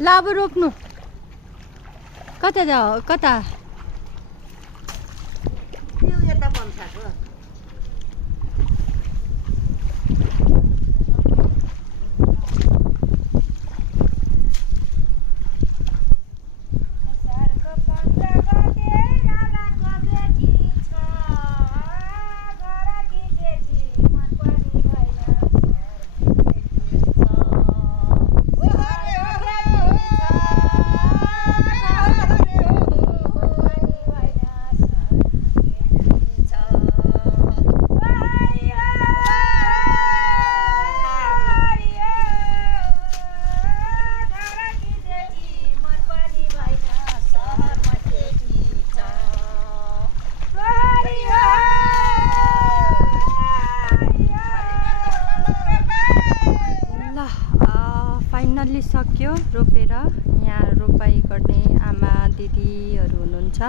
ल अब रोप्नु कता कता फाइनल्ली सक्यो रोपेर। यहाँ रोपाई गर्ने आमा दिदीहरू हुनुहुन्छ।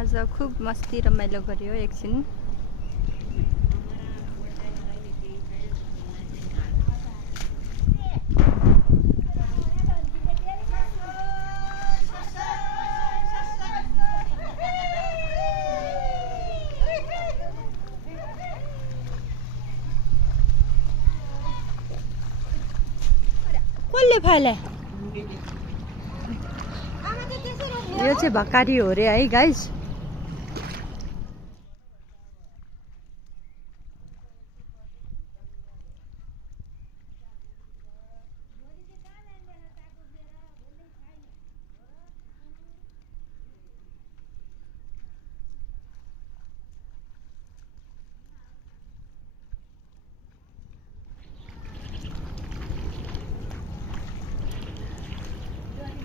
आज खुब मस्ती रमाइलो गर्यो एकछिन। कसले फाले यो चाहिँ भकारी हो रे है गाइस।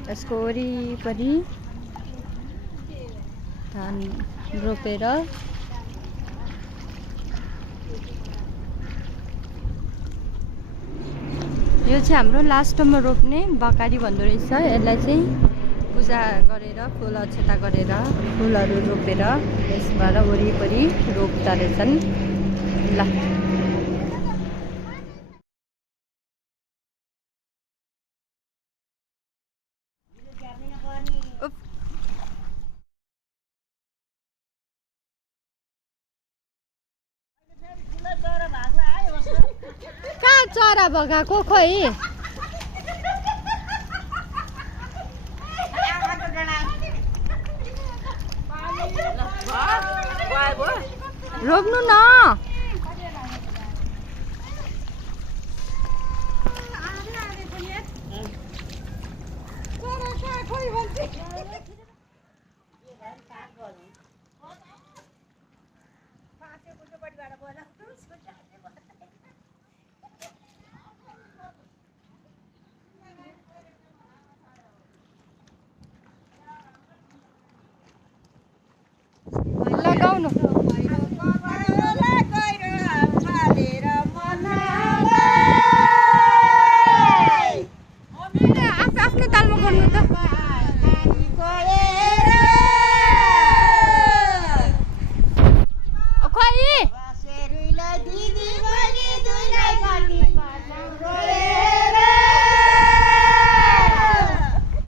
यसको वरिपरि धान रोपेर यो चाहिँ हाम्रो लास्टमा रोप्ने बकारी भन्दो रहेछ। यसलाई चाहिँ पूजा गरेर फुल अक्षता गरेर फुलहरू रोपेर यसबाट वरिपरि रोप्दा रहेछन्। ल कहाँ चरा भगाएको खोइ रोप्नु न। लगाउनु